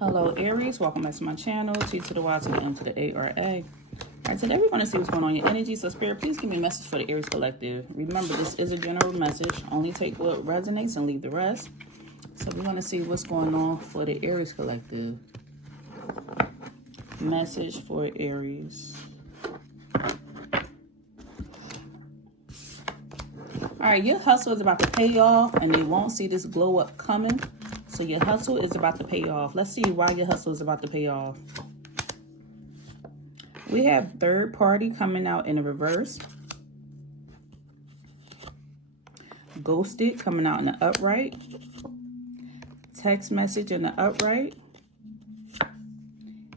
Hello Aries, welcome back to my channel. T to the Y to the M to the A-R-A. Alright, today we're going to see what's going on in your energy. So Spirit, please give me a message for the Aries collective. Remember, this is a general message. Only take what resonates and leave the rest. So we're going to see what's going on for the Aries collective. Message for Aries. Alright, your hustle is about to pay off and they won't see this glow up coming. So your hustle is about to pay off. Let's see why your hustle is about to pay off. We have third party coming out in the reverse. Ghosted coming out in the upright. Text message in the upright.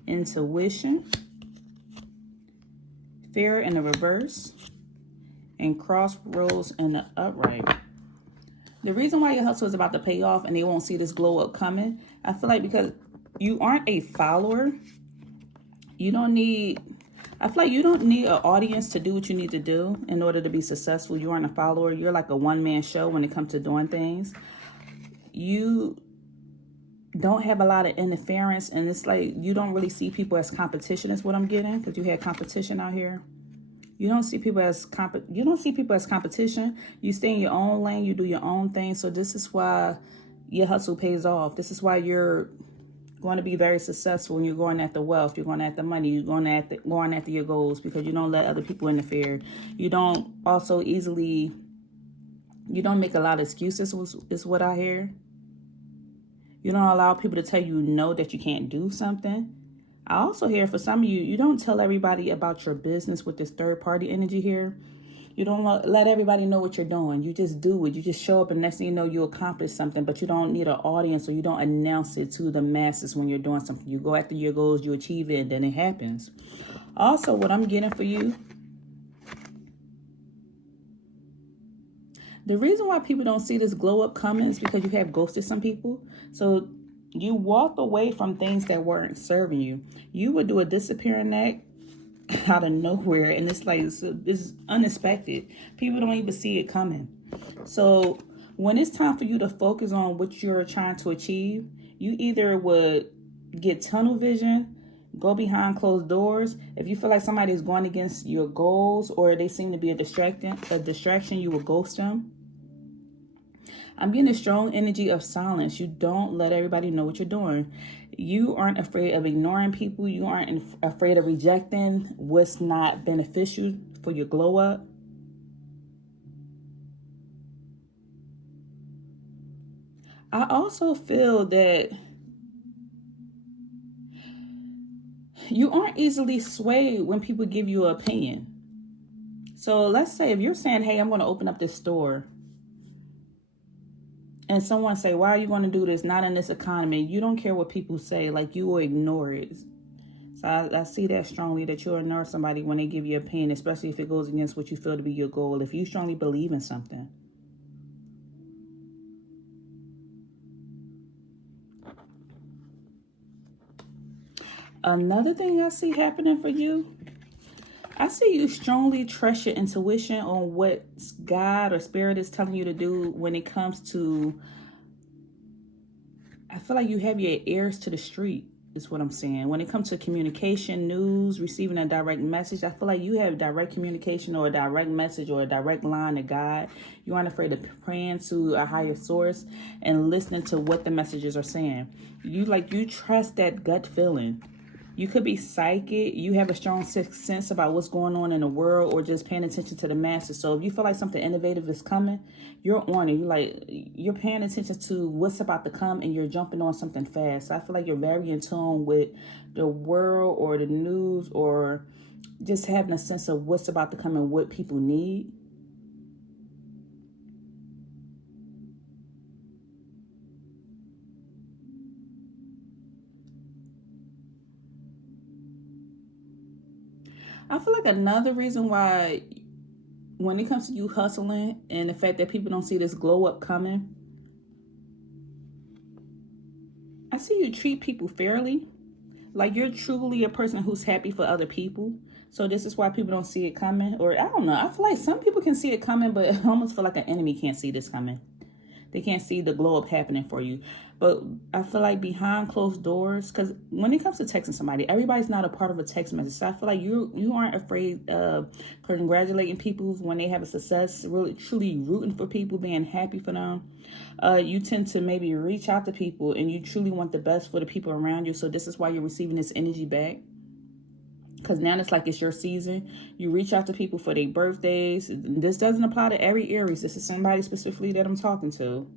Intuition. Fear in the reverse. And crossroads in the upright. The reason why your hustle is about to pay off and they won't see this glow up coming, I feel like because you aren't a follower, I feel like you don't need an audience to do what you need to do in order to be successful. You aren't a follower. You're like a one-man show when it comes to doing things. You don't have a lot of interference, and it's like you don't really see people as competition is what I'm getting, because you had competition out here. You don't see people as competition. You stay in your own lane. You do your own thing. So this is why your hustle pays off. This is why you're going to be very successful when you're going after wealth. You're going after money. You're going after your goals, because you don't let other people interfere. You don't make a lot of excuses is what I hear. You don't allow people to tell you no, that you can't do something. I also hear for some of you, you don't tell everybody about your business with this third party energy here. You don't let everybody know what you're doing. You just do it. You just show up, and next thing you know, you accomplish something, but you don't need an audience, or you don't announce it to the masses when you're doing something. You go after your goals, you achieve it, and then it happens. Also, what I'm getting for you, the reason why people don't see this glow up coming is because you have ghosted some people. So you walk away from things that weren't serving you. You would do a disappearing act out of nowhere, and it's like it's unexpected. People don't even see it coming. So when it's time for you to focus on what you're trying to achieve, you either would get tunnel vision, go behind closed doors. If you feel like somebody is going against your goals, or they seem to be a distraction, you will ghost them. I'm getting a strong energy of silence. You don't let everybody know what you're doing. You aren't afraid of ignoring people. You aren't afraid of rejecting what's not beneficial for your glow up. I also feel that you aren't easily swayed when people give you an opinion. So let's say if you're saying, hey, I'm going to open up this store, and someone say, why are you going to do this? Not in this economy. You don't care what people say. Like, you will ignore it. So I see that strongly, that you'll ignore somebody when they give you a opinion, especially if it goes against what you feel to be your goal. If you strongly believe in something. Another thing I see happening for you, I see you strongly trust your intuition on what God or Spirit is telling you to do when it comes to, I feel like you have your ears to the street, is what I'm saying. When it comes to communication, news, receiving a direct message, I feel like you have direct communication, or a direct message, or a direct line to God. You aren't afraid of praying to a higher source and listening to what the messages are saying. You trust that gut feeling. You could be psychic. You have a strong sixth sense about what's going on in the world, or just paying attention to the masses. So if you feel like something innovative is coming, you're on it. You're paying attention to what's about to come, and you're jumping on something fast. So I feel like you're very in tune with the world, or the news, or just having a sense of what's about to come and what people need. I feel like another reason why, when it comes to you hustling and the fact that people don't see this glow up coming, I see you treat people fairly. Like, you're truly a person who's happy for other people. So this is why people don't see it coming. Or I don't know. I feel like some people can see it coming, but I almost feel like an enemy can't see this coming. They can't see the glow up happening for you. But I feel like behind closed doors, because when it comes to texting somebody, everybody's not a part of a text message. So I feel like you aren't afraid of congratulating people when they have a success, really truly rooting for people, being happy for them. You tend to maybe reach out to people and you truly want the best for the people around you. So this is why you're receiving this energy back. Because now it's like it's your season. You reach out to people for their birthdays. This doesn't apply to every Aries. This is somebody specifically that I'm talking to.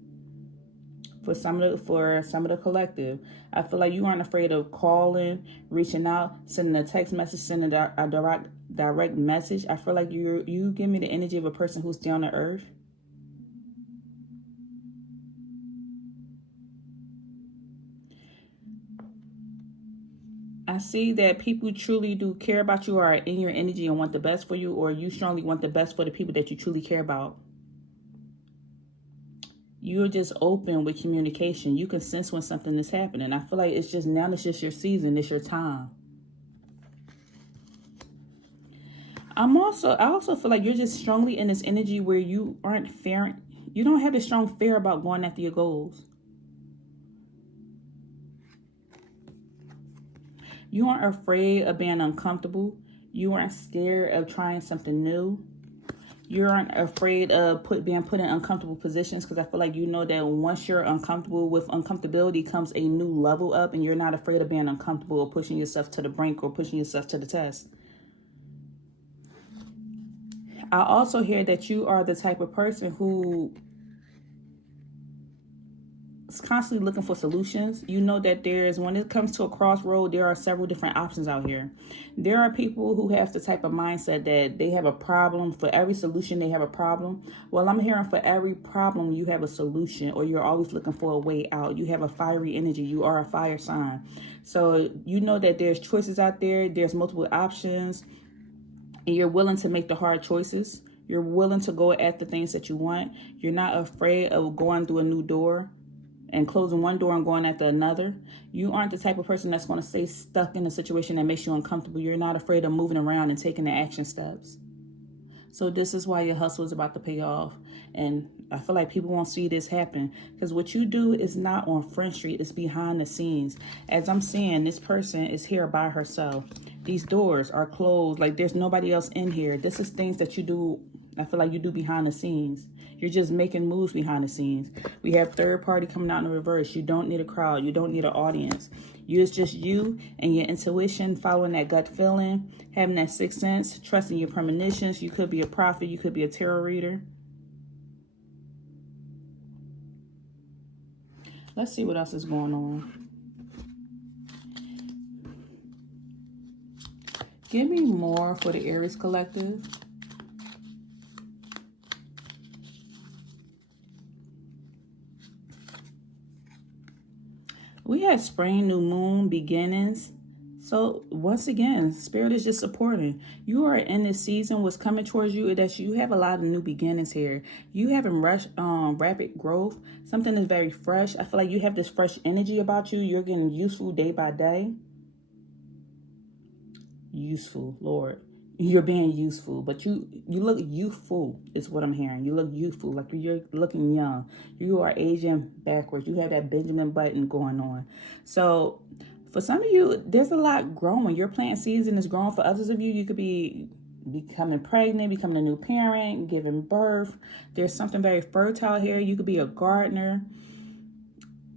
For some of the collective, I feel like you aren't afraid of calling, reaching out, sending a text message, sending a direct message. I feel like you give me the energy of a person who's down to earth. I see that people truly do care about you, or are in your energy and want the best for you, or you strongly want the best for the people that you truly care about. You're just open with communication. You can sense when something is happening. I feel like it's just your season. It's your time. I also feel like you're just strongly in this energy where you aren't fearing. You don't have a strong fear about going after your goals. You aren't afraid of being uncomfortable. You aren't scared of trying something new. You aren't afraid of being put in uncomfortable positions, because I feel like you know that once you're uncomfortable, with uncomfortability comes a new level up, and you're not afraid of being uncomfortable or pushing yourself to the brink or pushing yourself to the test. I also hear that you are the type of person who is constantly looking for solutions. You know that when it comes to a crossroad, there are several different options out here. There are people who have the type of mindset that they have a problem. For every solution, they have a problem. Well, I'm hearing for every problem, you have a solution, or you're always looking for a way out. You have a fiery energy. You are a fire sign. So you know that there's choices out there. There's multiple options, and you're willing to make the hard choices. You're willing to go at the things that you want. You're not afraid of going through a new door and closing one door and going after another. You aren't the type of person that's going to stay stuck in a situation that makes you uncomfortable. You're not afraid of moving around and taking the action steps. So this is why your hustle is about to pay off. And I feel like people won't see this happen, because what you do is not on Front Street. It's behind the scenes. As I'm seeing, this person is here by herself. These doors are closed. Like there's nobody else in here. This is things that you do. I feel like you do behind the scenes. You're just making moves behind the scenes. We have third party coming out in the reverse. You don't need a crowd. You don't need an audience. It's just you and your intuition, following that gut feeling, having that sixth sense, trusting your premonitions. You could be a prophet. You could be a tarot reader. Let's see what else is going on. Give me more for the Aries collective. We had spring, new moon, beginnings. So once again, Spirit is just supporting. You are in this season. What's coming towards you is that you have a lot of new beginnings here. You having rapid growth. Something is very fresh. I feel like you have this fresh energy about you. You're getting useful day by day. Useful, Lord. You're being useful, but you look youthful is what I'm hearing. You look youthful, like you're looking young. You are aging backwards. You have that Benjamin Button going on. So for some of you, there's a lot growing. Your plant season is growing. For others of you, you could be becoming pregnant, becoming a new parent, giving birth. There's something very fertile here. You could be a gardener.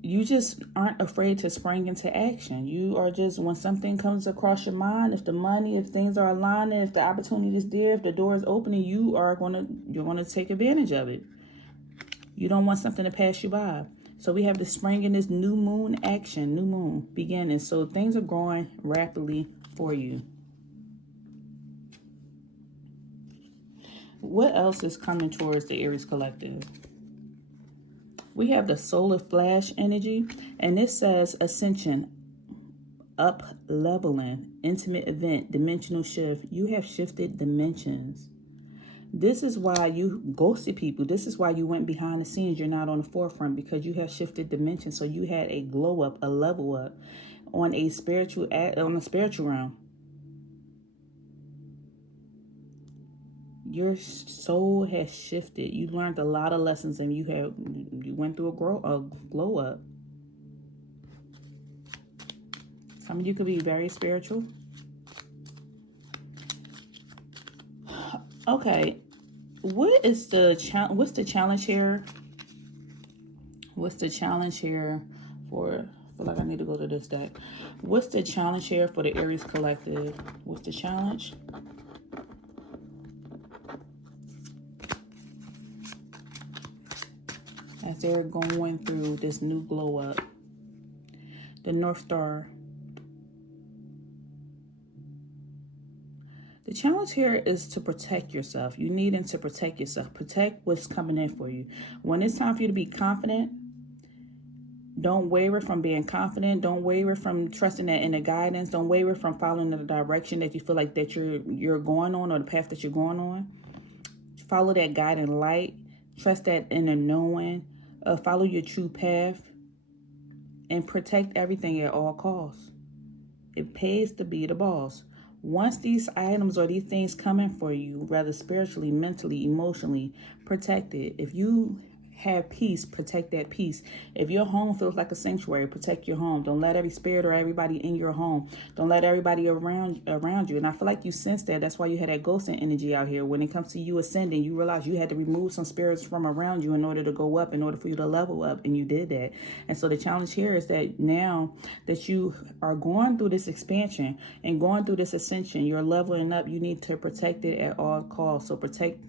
You just aren't afraid to spring into action. You are just, when something comes across your mind, if the money, if things are aligning, if the opportunity is there, if the door is opening, you're going to take advantage of it. You don't want something to pass you by. So we have the spring in this new moon action, new moon beginning. So things are growing rapidly for you. What else is coming towards the Aries collective? We have the solar flash energy, and this says ascension, up leveling, intimate event, dimensional shift. You have shifted dimensions. This is why you ghosted people. This is why you went behind the scenes. You're not on the forefront, because you have shifted dimensions. So you had a glow up, a level up on a spiritual realm. Your soul has shifted. You learned a lot of lessons, and you went through a glow up. Some of you could be very spiritual. Okay, what's the challenge here? What's the challenge here for? I feel like I need to go to this deck. What's the challenge here for the Aries collective? What's the challenge? As they're going through this new glow up. The North Star. The challenge here is to protect yourself. You need to protect yourself. Protect what's coming in for you. When it's time for you to be confident, don't waver from being confident. Don't waver from trusting that inner guidance. Don't waver from following the direction that you feel like that you're going on, or the path that you're going on. Follow that guiding light. Trust that inner knowing. Follow your true path. And protect everything at all costs. It pays to be the boss. Once these items or these things come in for you, whether spiritually, mentally, emotionally, protect it. If you have peace, protect that peace. If your home feels like a sanctuary, protect your home. Don't let every spirit or everybody in your home. Don't let everybody around you. And I feel like you sensed that. That's why you had that ghosting energy out here. When it comes to you ascending, you realize you had to remove some spirits from around you in order to go up, in order for you to level up. And you did that. And so the challenge here is that now that you are going through this expansion and going through this ascension, you're leveling up. You need to protect it at all costs. So protect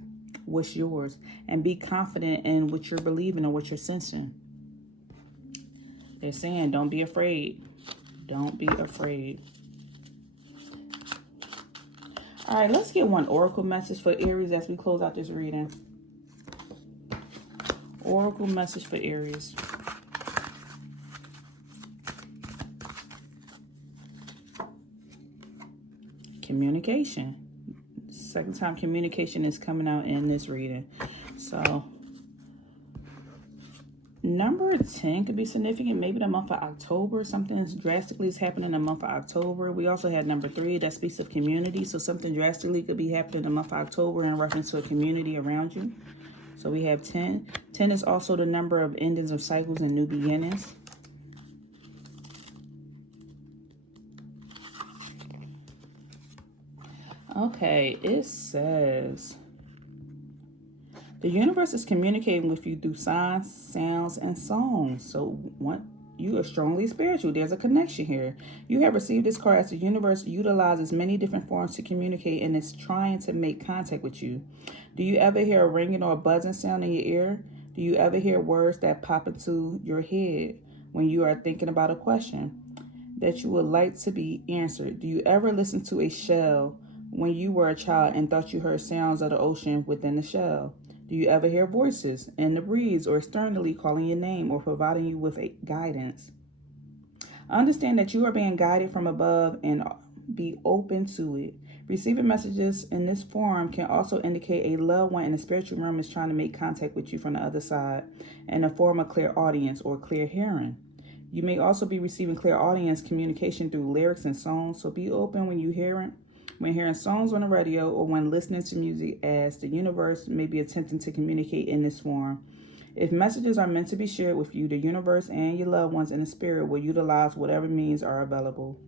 what's yours and be confident in what you're believing and what you're sensing. They're saying, don't be afraid. Don't be afraid. All right, let's get one oracle message for Aries as we close out this reading. Oracle message for Aries. Communication. Second time communication is coming out in this reading. So number 10 could be significant. Maybe the month of October. Something drastically is happening in the month of October. We also had number 3 that speaks of community. So something drastically could be happening in the month of October in reference to a community around you. So we have 10. 10 is also the number of endings of cycles and new beginnings. Okay, it says the universe is communicating with you through signs, sounds, and songs. So you are strongly spiritual. There's a connection here. You have received this card as the universe utilizes many different forms to communicate and is trying to make contact with you. Do you ever hear a ringing or a buzzing sound in your ear? Do you ever hear words that pop into your head when you are thinking about a question that you would like to be answered? Do you ever listen to a shell when you were a child and thought you heard sounds of the ocean within the shell? Do you ever hear voices in the breeze or externally calling your name or providing you with guidance? Understand that you are being guided from above and be open to it. Receiving messages in this form can also indicate a loved one in the spiritual realm is trying to make contact with you from the other side in a form of clear audience or clear hearing. You may also be receiving clear audience communication through lyrics and songs, so be open when hearing songs on the radio or when listening to music, as the universe may be attempting to communicate in this form. If messages are meant to be shared with you, the universe and your loved ones in the spirit will utilize whatever means are available.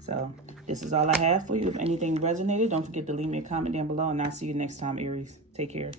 So this is all I have for you. If anything resonated, don't forget to leave me a comment down below, and I'll see you next time, Aries. Take care.